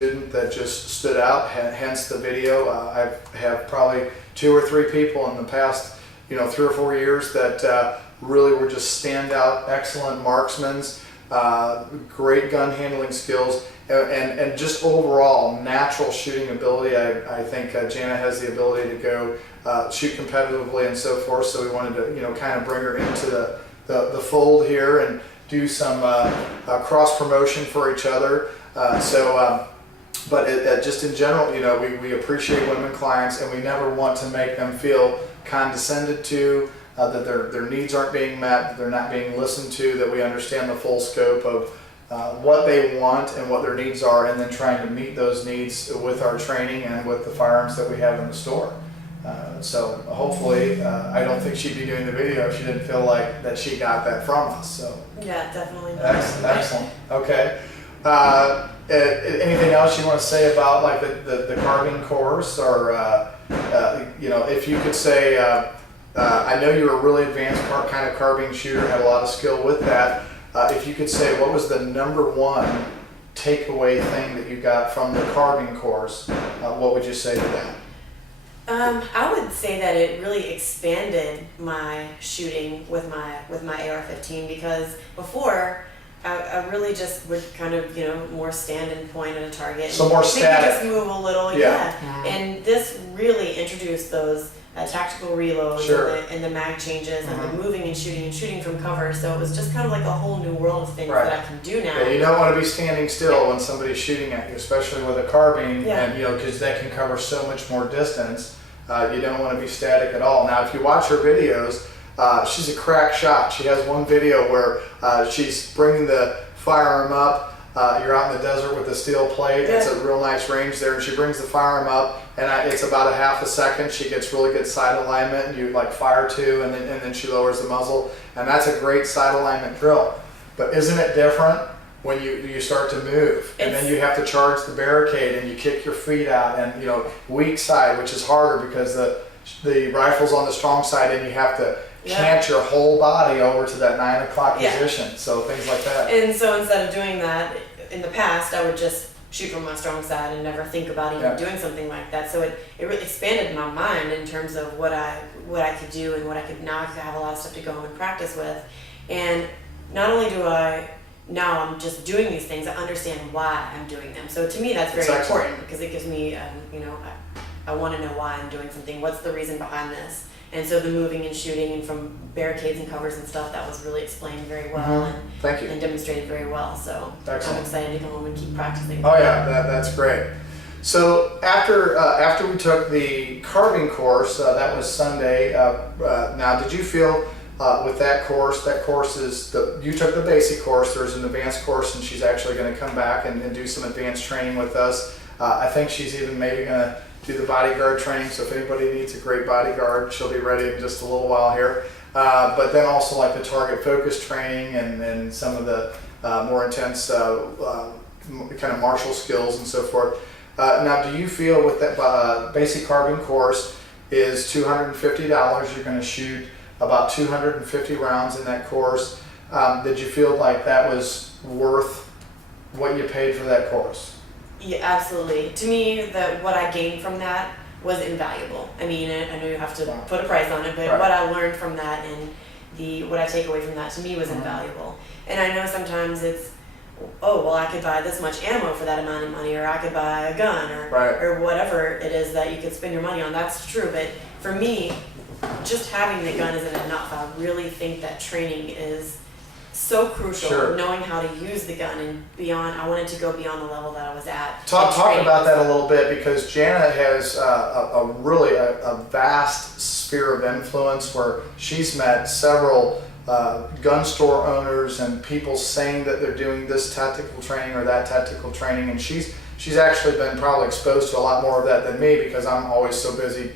student that just stood out, hence the video. I have probably 2 or 3 people in the past 3 or 4 years that really were just standout, excellent marksmen, great gun handling skills, and just overall natural shooting ability. I think Janna has the ability to go shoot competitively and so forth, so we wanted to kind of bring her into the fold here and do some cross promotion for each other. But just in general, we appreciate women clients, and we never want to make them feel condescended to, that their needs aren't being met, that they're not being listened to, that we understand the full scope of what they want and what their needs are, and then trying to meet those needs with our training and with the firearms that we have in the store. So hopefully, I don't think she'd be doing the video if she didn't feel like that she got that from us. So yeah, definitely. Excellent. Okay. Anything else you want to say about like the carbine course, or if you could say, I know you're a really advanced kind of carbine shooter, had a lot of skill with that. If you could say, what was the #1 takeaway thing that you got from the carbine course, what would you say to that? I would say that it really expanded my shooting with my AR-15, because before I really just would kind of more stand and point at a target. So more static. Just move a little, yeah. And this really introduced those tactical reloads, sure, and the mag changes, and the moving and shooting from cover. So it was just kind of like a whole new world of things that I can do now. Yeah, you don't want to be standing still when somebody's shooting at you, especially with a carbine, and because they can cover so much more distance. You don't want to be static at all. Now, if you watch her videos, she's a crack shot. She has one video where she's bringing the firearm up. You're out in the desert with a steel plate. It's a real nice range there, and she brings the firearm up, and it's about a half a second. She gets really good side alignment, and you like fire 2, and then she lowers the muzzle, and that's a great side alignment drill. But isn't it different when you start to move, and then you have to charge the barricade, and you kick your feet out, and weak side, which is harder because the rifle's on the strong side, and you have to cant your whole body over to that 9 o'clock position. So things like that. And so instead of doing that in the past, I would just shoot from my strong side and never think about even doing something like that. So it really expanded my mind in terms of what I could do and what I could now. I have a lot of stuff to go and practice with, and not only do now I'm just doing these things, I understand why I'm doing them. So to me, that's very important, because it gives me, I want to know why I'm doing something. What's the reason behind this? And so the moving and shooting, and from barricades and covers and stuff, that was really explained very well, and demonstrated very well. So I'm excited to come home and keep practicing. Oh yeah, that's great. So after we took the carbine course, that was Sunday. Now, did you feel with that course is you took the basic course, there's an advanced course, and she's actually going to come back and do some advanced training with us. I think she's even maybe going to do the bodyguard training, so if anybody needs a great bodyguard, she'll be ready in just a little while here. But then also like the target focus training and some of the more intense kind of martial skills and so forth. Now, do you feel with that basic carbine course is $250, you're going to shoot about 250 rounds in that course. Did you feel like that was worth what you paid for that course? Yeah, absolutely. To me, what I gained from that was invaluable. I mean, I know you have to put a price on it, but what I learned from that and what I take away from that, to me, was invaluable. And I know sometimes it's, oh, well, I could buy this much ammo for that amount of money, or I could buy a gun, or whatever it is that you could spend your money on. That's true, but for me, just having the gun isn't enough. I really think that training is so crucial, knowing how to use the gun and beyond. I wanted to go beyond the level that I was at. Talk about that a little bit, because Janna has a really vast sphere of influence where she's met several gun store owners and people saying that they're doing this tactical training or that tactical training, and she's actually been probably exposed to a lot more of that than me, because I'm always so busy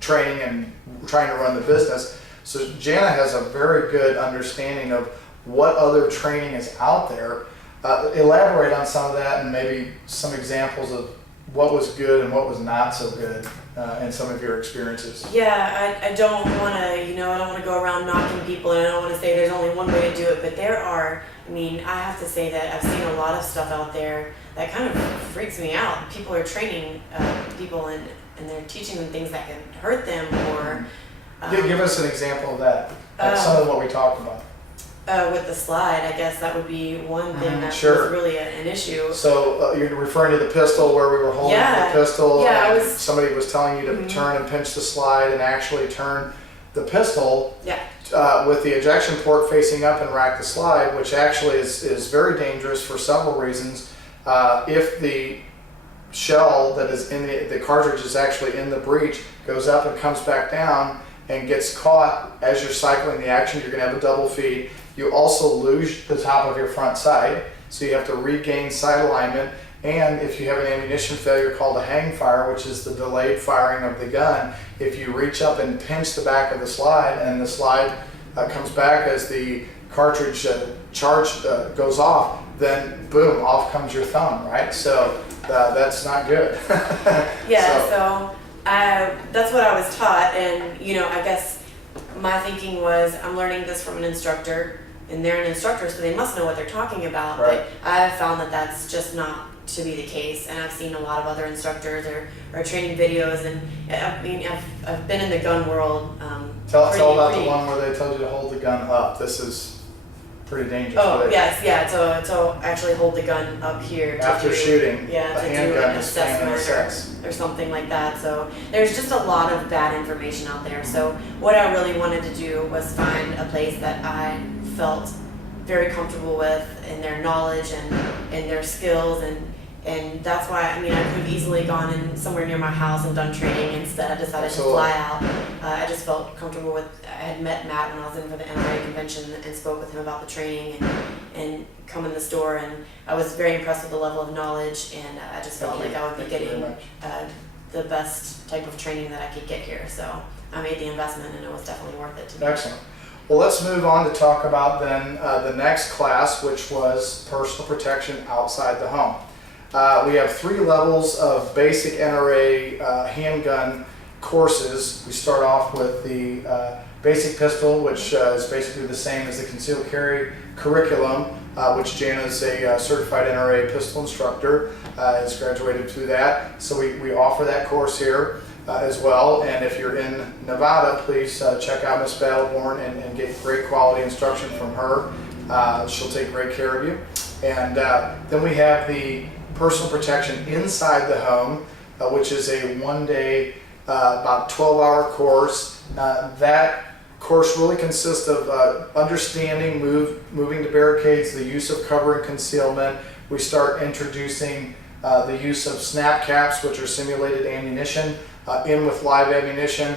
training and trying to run the business. So Janna has a very good understanding of what other training is out there. Elaborate on some of that, and maybe some examples of what was good and what was not so good in some of your experiences? Yeah, I don't want to, I don't want to go around knocking people, and I don't want to say there's only one way to do it, but there are, I have to say that I've seen a lot of stuff out there that kind of freaks me out. People are training people and they're teaching them things that can hurt them, or... Give us an example of that, like some of what we talked about. With the slide, I guess that would be one thing that Sure. was really an issue. So you're referring to the pistol where we were holding the pistol, Yeah, and somebody was telling you to turn and pinch the slide and actually turn the pistol with the ejection port facing up and rack the slide, which actually is very dangerous for several reasons. If the shell that is in the cartridge is actually in the breech, goes up and comes back down and gets caught as you're cycling the action, you're going to have a double feed. You also lose the top of your front sight, so you have to regain sight alignment. And if you have an ammunition failure called a hang fire, which is the delayed firing of the gun, if you reach up and pinch the back of the slide and the slide comes back as the cartridge charge goes off, then boom, off comes your thumb, right? So that's not good. So that's what I was taught, and I guess my thinking was, I'm learning this from an instructor, and they're an instructor, so they must know what they're talking about. Right. But I've found that that's just not to be the case, and I've seen a lot of other instructors or training videos, and I've been in the gun world. Tell about the one where they told you to hold the gun up. This is pretty dangerous. Oh yes, yeah. So actually hold the gun up here after shooting. Yeah, a to do handgun an is staying in assessment or something like that. So there's just a lot of bad information out there. So what I really wanted to do was find a place that I felt very comfortable with in their knowledge and their skills, and that's why I could have easily gone in somewhere near my house and done training. Instead, I decided to fly out. I just felt comfortable with. I had met Matt when I was in for the NRA convention and spoke with him about the training and come in the store, and I was very impressed with the level of knowledge, and I just felt like I would be getting the best type of training that I could get here. So I made the investment, and it was definitely worth it to me. Excellent. Well, let's move on to talk about then the next class, which was personal protection outside the home. We have 3 levels of basic NRA handgun courses. We start off with the basic pistol, which is basically the same as the concealed carry curriculum, which Janna is a certified NRA pistol instructor, has graduated through that. So we offer that course here as well. And if you're in Nevada, please check out Miss Battleborn and get great quality instruction from her. She'll take great care of you. And then we have the personal protection inside the home, which is a 1-day, about 12-hour course. That course really consists of understanding moving to barricades, the use of cover and concealment. We start introducing the use of snap caps, which are simulated ammunition, in with live ammunition,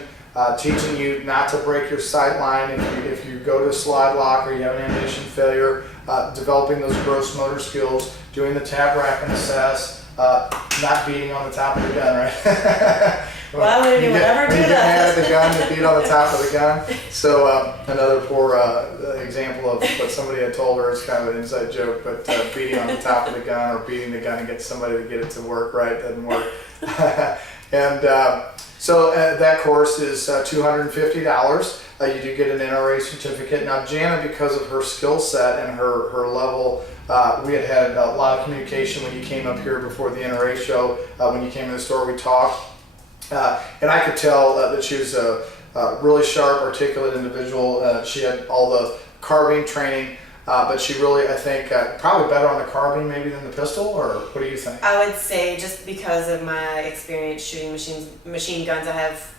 teaching you not to break your sight line if you go to slide lock or you have an ammunition failure, developing those gross motor skills, doing the tab rack and assess, not beating on the top of the gun, right? Why would anyone ever do that? When you get mad at the gun, you beat on the top of the gun. So another poor example of what somebody had told her is kind of an inside joke, but beating on the top of the gun or beating the gun and get somebody to get it to work right doesn't work. And so that course is $250. You do get an NRA certificate. Now Janna, because of her skill set and her level, we had a lot of communication when you came up here before the NRA show. When you came in the store, we talked. And I could tell that she was a really sharp, articulate individual. She had all the carbine training, but she really, I think, probably better on the carbine maybe than the pistol, or what do you think? I would say just because of my experience shooting machine guns, I have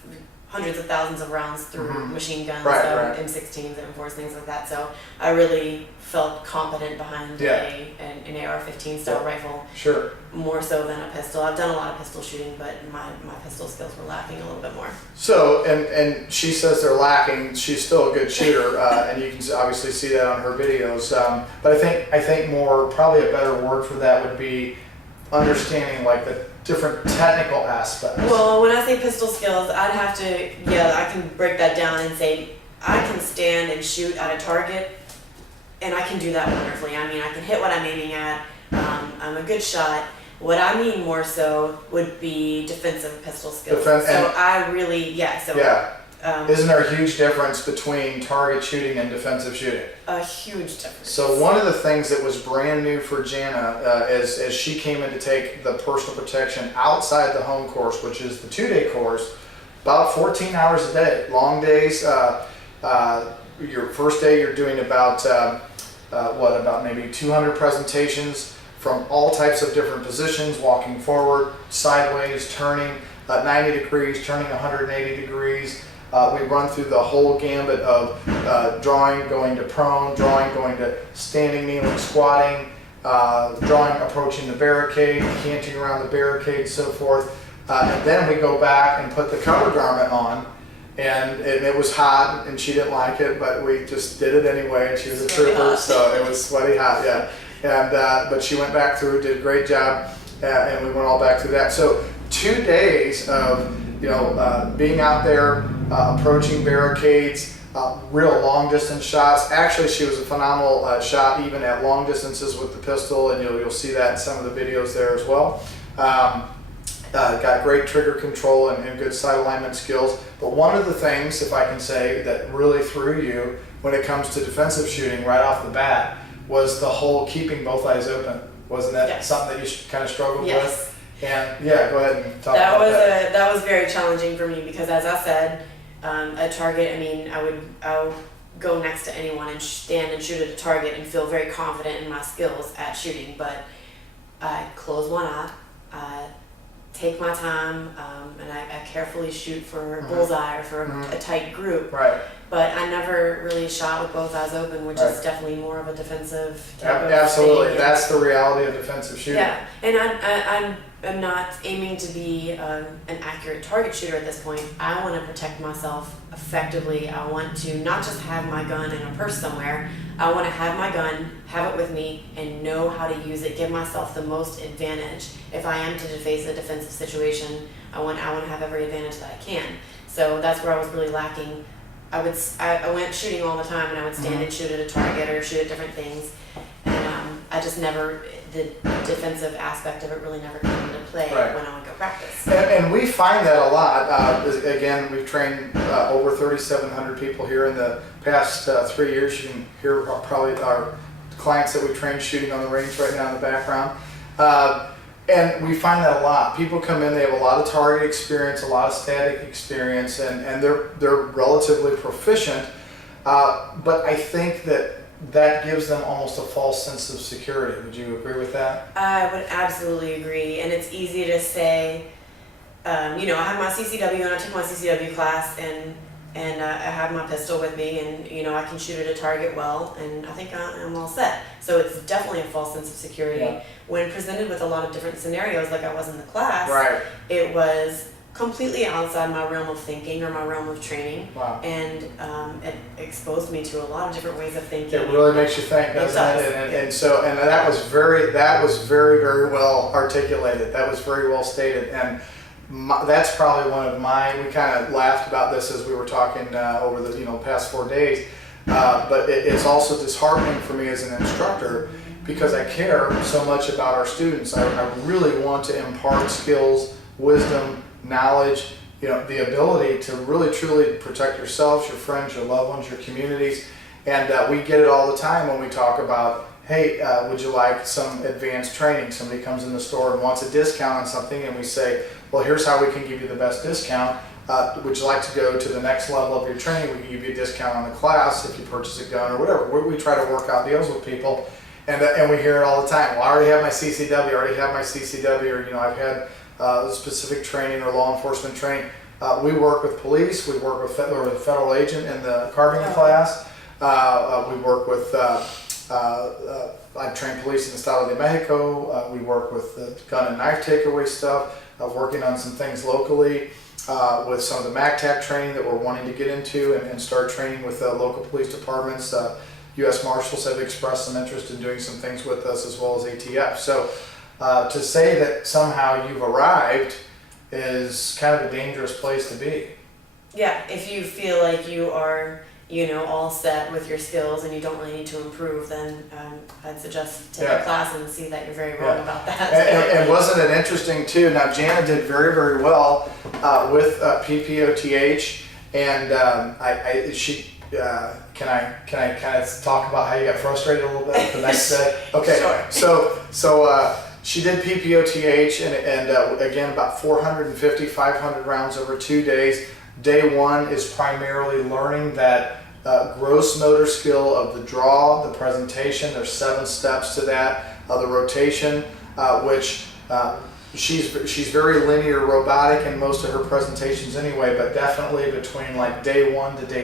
hundreds of thousands of rounds through machine guns, M16s, M4s, things like that. So I really felt competent behind an AR-15 style rifle. Sure. More so than a pistol. I've done a lot of pistol shooting, but my pistol skills were lacking a little bit more. So, and she says they're lacking. She's still a good shooter, and you can obviously see that on her videos. But I think more, probably a better word for that would be understanding like the different technical aspects. Well, when I say pistol skills, I'd have to, I can break that down and say I can stand and shoot at a target, and I can do that wonderfully. I mean, I can hit what I'm aiming at. I'm a good shot, What I mean more so would be defensive pistol skills. So I really, isn't there a huge difference between target shooting and defensive shooting? A huge difference. So one of the things that was brand new for Janna as she came in to take the personal protection outside the home course, which is the 2-day course, about 14 hours a day, long days. Your first day you're doing about maybe 200 presentations from all types of different positions, walking forward, sideways, turning 90 degrees, turning 180 degrees. We run through the whole gambit of drawing, going to prone, drawing, going to standing, kneeling, squatting, drawing, approaching the barricade, canting around the barricade, so forth. And then we go back and put the cover garment on. And it was hot, and she didn't like it, but we just did it anyway. And she was a trooper, so it was sweaty hot, yeah. And but she went back through, did a great job, and we went all back through that. So 2 days of being out there, approaching barricades, real long distance shots. Actually, she was a phenomenal shot even at long distances with the pistol, and you'll see that in some of the videos there as well. Got great trigger control and good sight alignment skills. But one of the things, if I can say, that really threw you when it comes to defensive shooting right off the bat was the whole keeping both eyes open. Wasn't that something that you kind of struggled with? And go ahead and talk about that. That was very challenging for me because, as I said, a target, I would go next to anyone and stand and shoot at a target and feel very confident in my skills at shooting. But I close one eye, take my time, and I carefully shoot for a bullseye or for a tight group. Right. But I never really shot with both eyes open, which is definitely more of a defensive type of Absolutely. thing. That's the reality of defensive shooting. Yeah, and I'm not aiming to be an accurate target shooter at this point. I want to protect myself effectively. I want to not just have my gun in a purse somewhere. I want to have my gun, have it with me, and know how to use it, give myself the most advantage. If I am to face a defensive situation, I want to have every advantage that I can. So that's where I was really lacking. I went shooting all the time, and I would stand and shoot at a target or shoot at different things. And I just never, the defensive aspect of it really never came into play when I would go practice. And we find that a lot. Again, we've trained over 3,700 people here in the past 3 years. You can hear probably our clients that we train shooting on the range right now in the background. And we find that a lot. People come in, they have a lot of target experience, a lot of static experience, and they're relatively proficient. But I think that gives them almost a false sense of security. Would you agree with that? I would absolutely agree. And it's easy to say, I have my CCW and I took my CCW class and I have my pistol with me and, I can shoot at a target well and I think I'm all set. So it's definitely a false sense of security. Yeah. When presented with a lot of different scenarios like I was in the class, it was completely outside my realm of thinking or my realm of training. Wow. And it exposed me to a lot of different ways of thinking. It really makes you think, doesn't it? And that was very, very well articulated. That was very well stated. And that's probably one of we kind of laughed about this as we were talking over the past 4 days. But it's also disheartening for me as an instructor because I care so much about our students. I really want to impart skills, wisdom, knowledge, the ability to really truly protect yourselves, your friends, your loved ones, your communities. And we get it all the time when we talk about, hey, would you like some advanced training? Somebody comes in the store and wants a discount on something and we say, well, here's how we can give you the best discount. Would you like to go to the next level of your training? We can give you a discount on the class if you purchase a gun or whatever. We try to work out deals with people and we hear it all the time. Well, I already have my CCW, or I've had specific training or law enforcement training. We work with police, we work with a federal agent in the carbine class. We work with, I've trained police in the Estado de Mexico. We work with the gun and knife takeaway stuff, working on some things locally with some of the MACTAC training that we're wanting to get into and start training with local police departments. U.S. Marshals have expressed some interest in doing some things with us as well as ATF. So to say that somehow you've arrived is kind of a dangerous place to be. Yeah, if you feel like you are all set with your skills and you don't really need to improve, then I'd suggest take Yeah. a class and see that you're very wrong about that. And wasn't it interesting too? Now Janna did very, very well with PPOTH, and can I kind of talk about how you got frustrated a little bit the next day? Okay, Sure. so she did PPOTH and again about 450, 500 rounds over 2 days. Day one is primarily learning that gross motor skill of the draw, the presentation. There's 7 steps to that. The rotation, which she's very linear robotic in most of her presentations anyway, but definitely between like day 1 to day